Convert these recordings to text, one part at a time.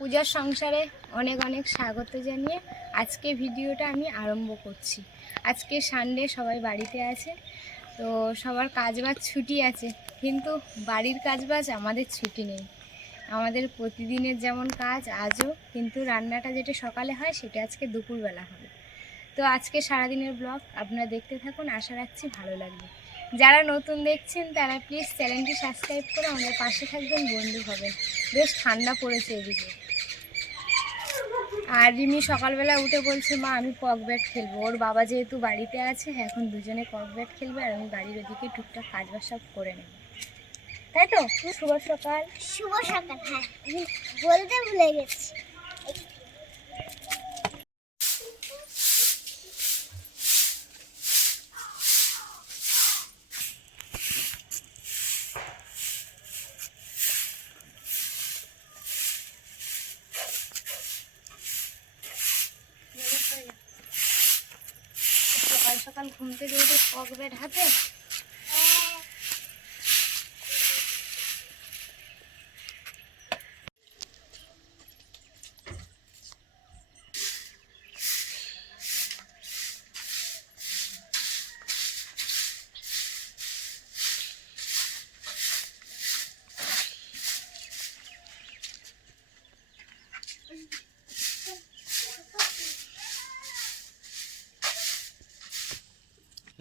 পূজার সংসারে অনেক অনেক স্বাগত জানিয়ে আজকে ভিডিওটা আমি আরম্ভ করছি। আজকে সানডে, সবাই বাড়িতে আছে, তো সবার কাজবাজ ছুটি আছে, কিন্তু বাড়ির কাজবাজ আমাদের ছুটি নেই। আমাদের প্রতিদিনের যেমন কাজ আজও, কিন্তু রান্নাটা যেটা সকালে হয় সেটা আজকে দুপুরবেলা হবে। তো আজকে সারাদিনের ব্লগ আপনারা দেখতে থাকুন, আশা রাখছি ভালো লাগবে। যারা নতুন দেখছেন তারা প্লিজ চ্যানেলটি সাবস্ক্রাইব করে আমাদের পাশে থাকবেন, বন্ধু হবেন। বেশ ঠান্ডা পড়েছে এদিকে। আর রিমি সকালবেলা উঠে বলছে, মা আমি কক ব্যাট খেলবো। ওর বাবা যেহেতু বাড়িতে আছে, এখন দুজনে কক ব্যাট খেলবে, আর আমি বাড়ির ওদিকে টুকটাক কাজবাজ সব করে নেব, তাই তো? শুভ সকাল। শুভ সকাল। হ্যাঁ, বলতে ভুলে গেছি। সকাল সকাল ঘুম থেকে উঠে কক ব্যাট হাতে।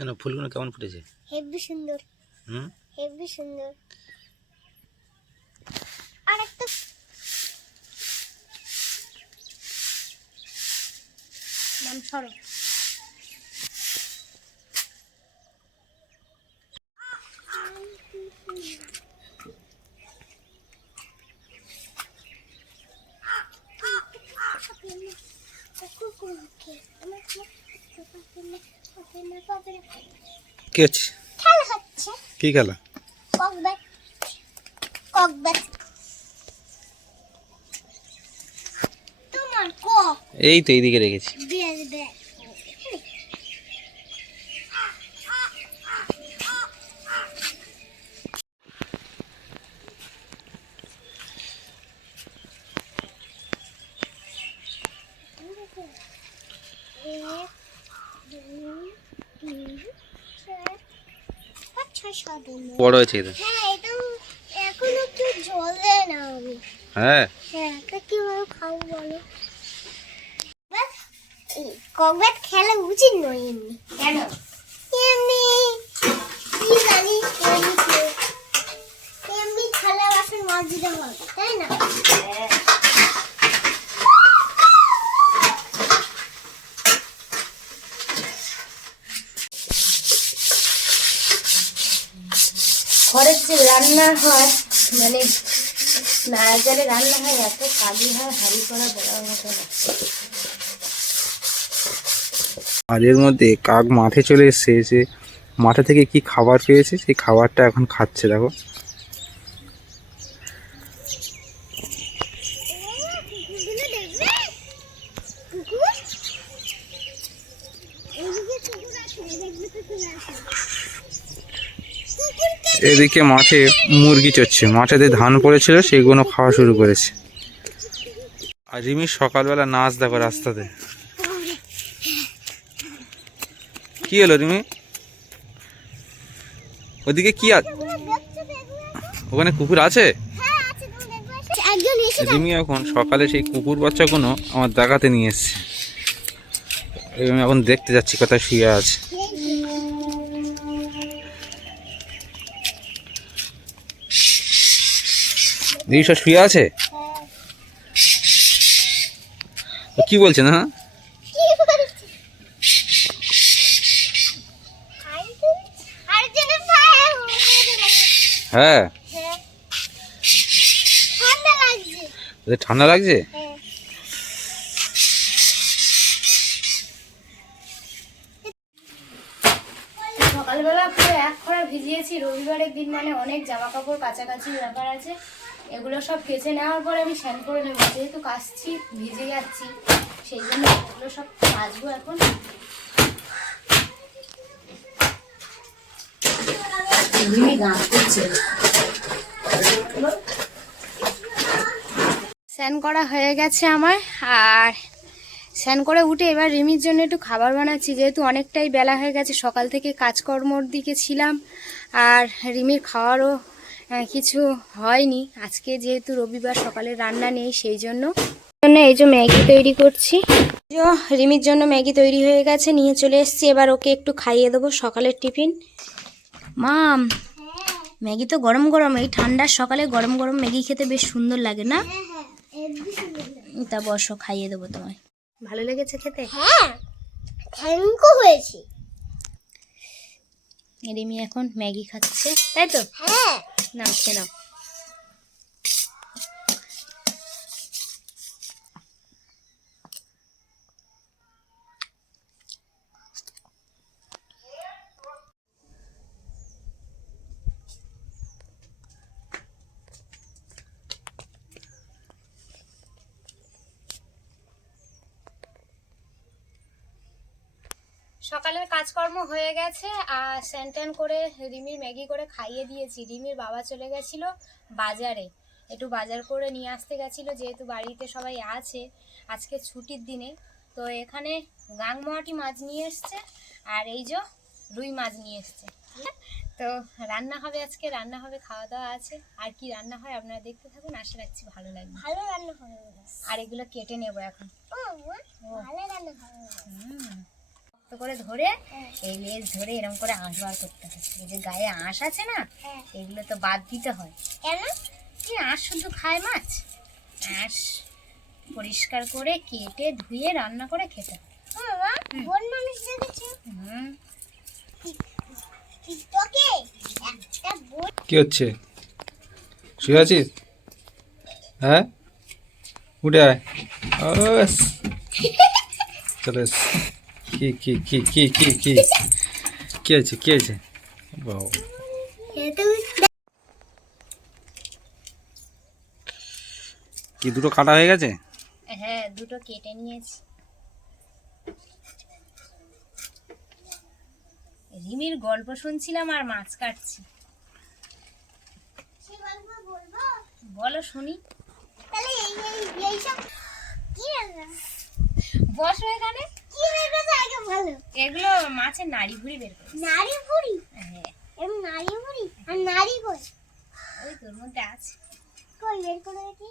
কেন ফুলগুলো কেমন ফুটেছে? হেভি সুন্দর। হেভি সুন্দর। আর একটা নাম সরো। কি হচ্ছে? খেলা হচ্ছে। কি খেলা? কক ব্যাট। কক ব্যাট। তোমার কক। এই তো এইদিকে রেখেছি। বেশ বেশ। বড় হয়েছে এটা। হ্যাঁ, এটা এখন একটু জ্বলে না আমি। হ্যাঁ হ্যাঁ, এটা কিভাবে খাবো বলো? কক ব্যাট খেলা উচিত নয় এমনি। কেন? এমনি কি জানি, এমনি থালা বাসন মাজতে হবে, তাই না? ঘরের যে রান্না হয়, মানে নাড়া জলে রান্না হয়, এত কালি হয়, হাঁড়ি করা বলার মতো না। আর এর মধ্যে কাক মাঠে চলে এসেছে, এসে মাঠে থেকে কি খাবার পেয়েছে সেই খাবারটা এখন খাচ্ছে। দেখো এদিকে মাঠে মুরগি চড়ছে, মাঠেতে ধান পড়েছিল সেগুলো খাওয়া শুরু করেছে। আর রিমি সকালবেলা নাচ দেখো রাস্তাতে। কি হলো রিমি? ওদিকে কি আছে? ওখানে কুকুর আছে? রিমি এখন সকালে সেই কুকুর বাচ্চাগুলো আমার দেখাতে নিয়ে এসছে। আমি এখন দেখতে যাচ্ছি কোথায় শুয়ে আছে। দিদি সব শুয়ে আছে? কি বলছে না? হ্যাঁ, ঠান্ডা লাগছে। সকালবেলা পুরো এক খরা ভিজিয়েছি। রবিবারের দিন মানে অনেক জামা কাপড় কাছাকাছি ব্যাপার আছে, এগুলো সব কেচে নেওয়ার পরে আমি স্নান করে নেবো। যেহেতু কাচছি, ভিজে যাচ্ছি, সেই জন্য এগুলো সব কাচবো এখন। স্নান করা হয়ে গেছে আমার, আর স্নান করে উঠে এবার রিমির জন্য একটু খাবার বানাচ্ছি, যেহেতু অনেকটাই বেলা হয়ে গেছে, সকাল থেকে কাজকর্মর দিকে ছিলাম, আর রিমির খাওয়ারও কিছু হয়নি আজকে, যেহেতু রবিবার সকালে রান্না নেই, সেই জন্য এই যে ম্যাগি তৈরি করছি। রিমির জন্য ম্যাগি তৈরি হয়ে গেছে, নিয়ে চলে এসেছি, এবার ওকে একটু খাইয়ে দেবো সকালের টিফিন। মাম, ম্যাগি তো গরম গরম, এই ঠান্ডার সকালে গরম গরম ম্যাগি খেতে বেশ সুন্দর লাগে না? তা বসো, খাইয়ে দেবো তোমায়। ভালো লেগেছে খেতে? হ্যাঁ, থ্যাংক ইউ হয়েছে। রিমি এখন ম্যাগি খাচ্ছে, তাই তো? হ্যাঁ, নাও খেয়ে নাও। সকালের কাজকর্ম হয়ে গেছে, আর স্যান করে রিমির ম্যাগি করে খাইয়ে দিয়েছি। রিমির বাবা চলে গেছিল বাজারে, একটু বাজার করে নিয়ে আসতে গেছিলো, যেহেতু বাড়িতে সবাই আছে, আজকে ছুটির দিনে। তো এখানে গাংমোয়াটি মাছ নিয়ে এসছে, আর এই যে রুই মাছ নিয়ে এসছে। তো রান্না হবে আজকে, রান্না হবে, খাওয়া দাওয়া আছে। আর কি রান্না হয় আপনারা দেখতে থাকুন, আশা রাখছি ভালো লাগবে। ভালো রান্না হবে। আর এগুলো কেটে নেবো এখন। ভালো রান্না হবে। তো করে ধরে এই লেজ ধরে এরকম করে আঁশ বার করতে হয়। এই যে গায়ে আঁশ আছে না, এগুলো তো বাদ দিতে হয়। কেন? কি আঁশ শুধু খায় মাছ? আঁশ পরিষ্কার করে কেটে ধুয়ে রান্না করে খেতে হয়। মামা, বন মানুষ দেখেছো টিকটকে? একটা বন। কি হচ্ছে? শুয়ে আছিস? হ্যাঁ, উঠে আয়। ওস, চলে এস। কি কি কি কি কি কি কি আছে? কি আছে? বাবা, কি দুটো কাটা হয়ে গেছে? হ্যাঁ, দুটো কেটে নিয়েছি। রিমির গল্প শুনছিলাম আর মাছ কাটছি। সে গল্প বলবো? বলো শুনি। তাহলে এইসব কি রান্না? বসো এখানে। কি বের করছে আগে ভালো? এগুলো মাছের নাড়ি ভুড়ি বের করে। নারী ভুড়ি? হ্যাঁ, এরকম নারী ভুড়ি? আর নারী কই? ওই তোর মধ্যে আছে। কই বের করে দেখি।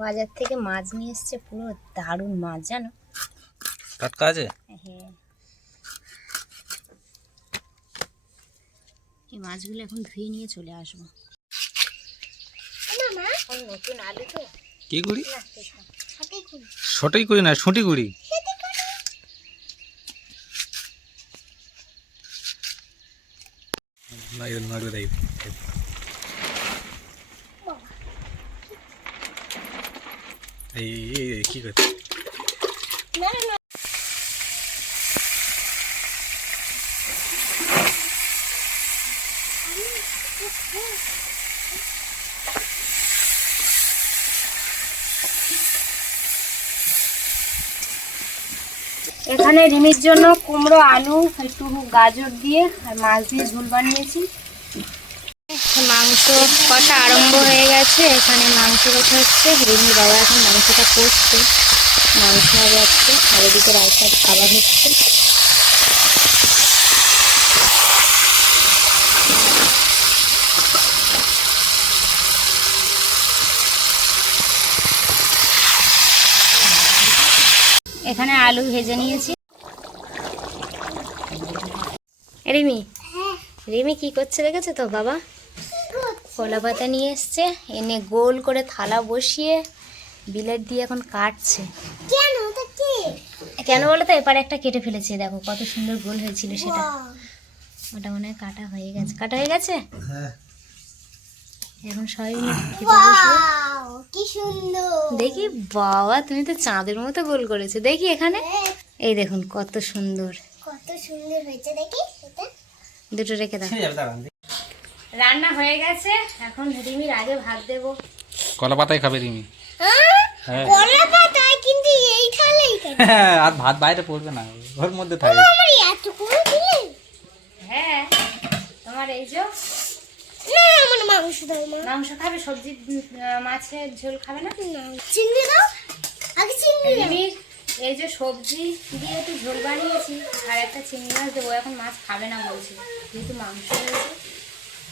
বাজার থেকে মাছ নিয়ে এসছে, পুরো দারুণ মাছ, জানো? টাটকা আছে? হ্যাঁ, এই মাছগুলো এখন ধুয়ে নিয়ে চলে আসবো। মামা, নতুন আলু তো। কি করি? হাতে কই? শটেই করি না, শুঁটি করি। এই কি করছে? না না না। এখানে রিমির জন্য কুমড়ো, আলু, একটু গাজর দিয়ে আর মাছ দিয়ে ঝোল বানিয়েছি। মাংস কষা আরম্ভ হয়ে গেছে, এখানে মাংস কষা হচ্ছে। রিমির বাবা এখন মাংসটা কষছে, মাংস হবে আজকে। আর এদিকে রাইসার খাবার হচ্ছে। এখানে আলু ভেজে নিয়েছি। রিমি, রিমি কি করছে দেখেছো তো? বাবা কলা পাতা নিয়ে এসছে, এনে গোল করে থালা বসিয়ে বিলেট দিয়ে এখন কাটছে। কেন? ওটা কি? কেন বলো তো, এপারে একটা কেটে ফেলেছে, দেখো কত সুন্দর গোল হয়েছিল সেটা। ওটা মনে হয় কাটা হয়ে গেছে। কাটা হয়ে গেছে? হ্যাঁ। এখন সবাই খেতে বসবো। ওয়াও, কি সুন্দর। দেখি, বাবা তুমি তো চাঁদের মতো গোল করেছো। দেখি এখানে, এই দেখুন কত সুন্দর। কত সুন্দর হয়েছে দেখি এটা। দুটো রেখে দাও। রান্না হয়ে গেছে, এখন রিমির আগে ভাত দেবো। কলা পাতায় খাবে রিমি? হ্যাঁ, হ্যাঁ। কলা পাতায়? কিন্তু এই থালেই আর ভাত বাইরে পড়বে না, ওর মধ্যে থাকে। আমার এতগুলো দিলে হ্যাঁ, তোমার এই যে না, আমার মাংস দাও মা। মাংস খাবে, সবজি মাছের ঝোল খাবে না? না, চিংড়ি দাও, আগে চিংড়ি দাও। রিমির এই যে সবজি দিয়ে একটু ঝোল বানিয়েছি, আর একটা চিংড়ি মাছ দেবো। এখন মাছ খাবে না বলছি, যেহেতু মাংস রয়েছে।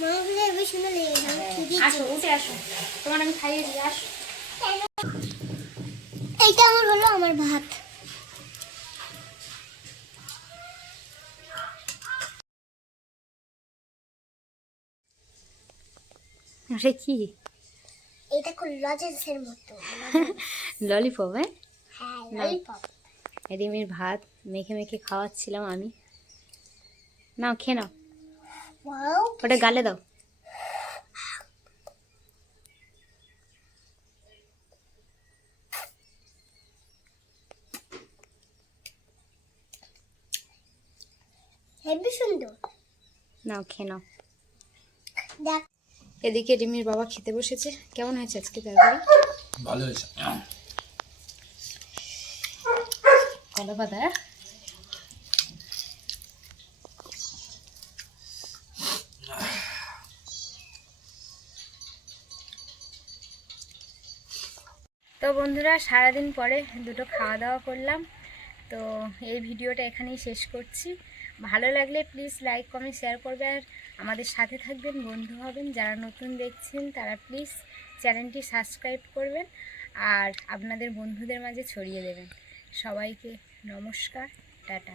মাংস দেবে শুনে লেগে যাও, খিদে আসো, উঠে আসো, তোমার আমি খাইয়ে দিই, আসো। এইটা আমার হলো আমার ভাত। আরে কি এটা খুব লজেন্সের মতো। ললিপপ? হ্যাঁ, ললিপপ। রিমির ভাত মেখে মেখে খাওয়াচ্ছিলাম আমি। নাও, খেয়ে নাও, ওয়াও, ওটা গালে দাও। হেবি সুন্দর। নাও, খেয়ে নাও। দেখ, এদিকে রিমির বাবা খেতে বসেছে। কেমন হয়েছে আজকে তরকারি? ভালো হয়েছে। কলা পাতা। তো বন্ধুরা, সারাদিন পরে দুটো খাওয়া দাওয়া করলাম। তো এই ভিডিওটা এখানেই শেষ করছি। ভালো লাগলে প্লিজ লাইক কমেন্ট শেয়ার করবে, আর আমাদের সাথে থাকবেন, বন্ধু হবেন। যারা নতুন দেখছেন তারা প্লিজ চ্যানেলটি সাবস্ক্রাইব করবেন আর আপনাদের বন্ধুদের মাঝে ছড়িয়ে দেবেন। সবাইকে নমস্কার, টাটা।